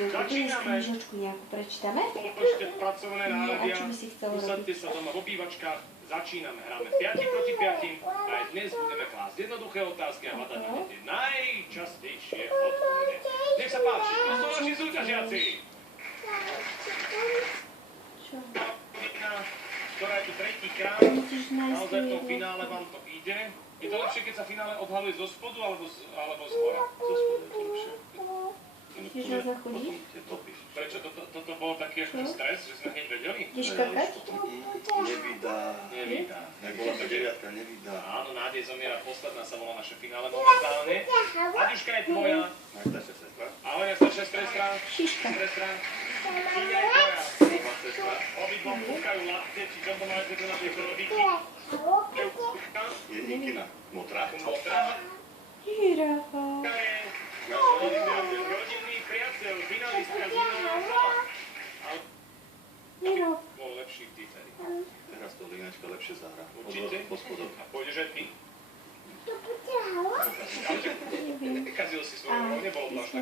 Dnes knižočku nejakú prečítame? Položte pracovné náradia, A čo by si chcel usaďte robiť? sa doma v obývačkách, začíname, hráme 5 proti 5 a aj dnes budeme klásť jednoduché otázky a hľadať na ne tie najčastejšie odpovede. Nech sa páči, to sú naši súťažiaci. Čo? Ktorá je tu tretíkrát, Musíš nájsť naozaj v tom jedno. finále vám to ide. Je to lepšie, keď sa finále odhaluje zo spodu alebo z hora? Zo spodu je to lepšie. Chceš na záchodí? Prečo? Toto bol taký až ten stres, že sme hneď vedeli? Ideš kakať? Nevydá. Nebola to 9, nevydá. Áno, Nádej zomiera posledná sa volá naše finále momentálne. Aďuška je tvoja. Najstaršia sestra. Ahoj, najstaršia sestra. Šiška. Sestra. Čiže je tvoja. Prvá sestra. Obidvom púkajú lapte, či čo to máte tu na tie chlebíky. Je Nikina. Motra. Motra. Žirafa. Je náš rodinný priateľ, finalistka z minulého kola. Ale Žirafa. bol lepší ty tedy. Teraz to Linečka lepšie zahra. Určite. Po spodoch. A pôjdeš aj ty? Ale nekazil si svoju, nebolo to až